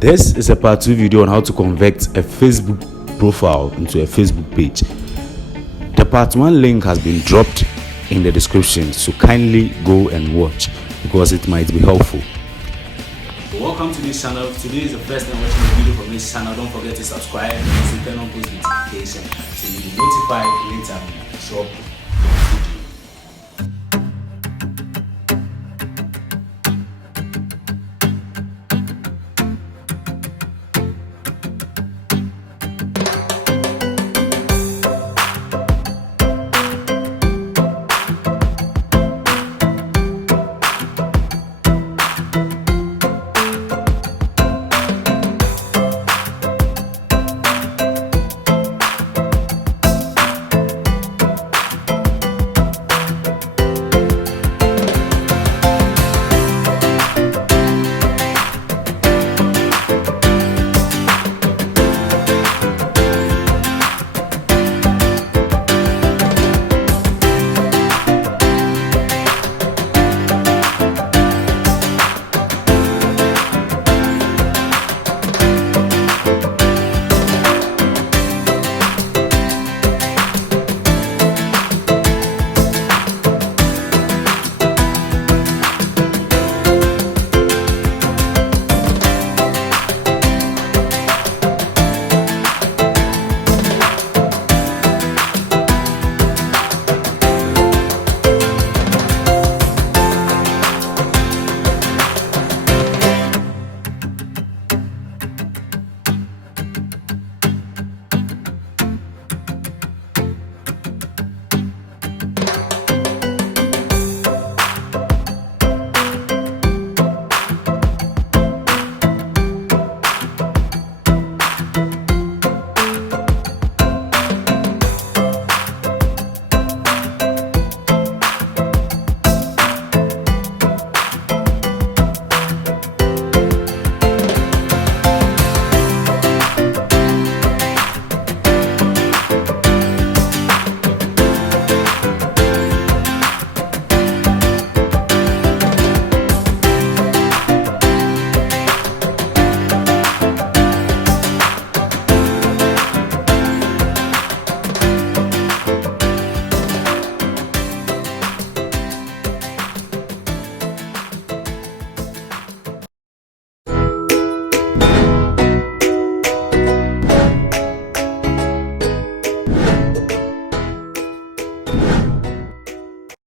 This is a part 2 video on how to convert a Facebook profile into a Facebook page. The part 1 link has been dropped in the description, so kindly go and watch because it might be helpful. Welcome to this channel. If today is the first time watching a video from this channel, don't forget to subscribe and turn on post notification so you'll be notified anytime I drop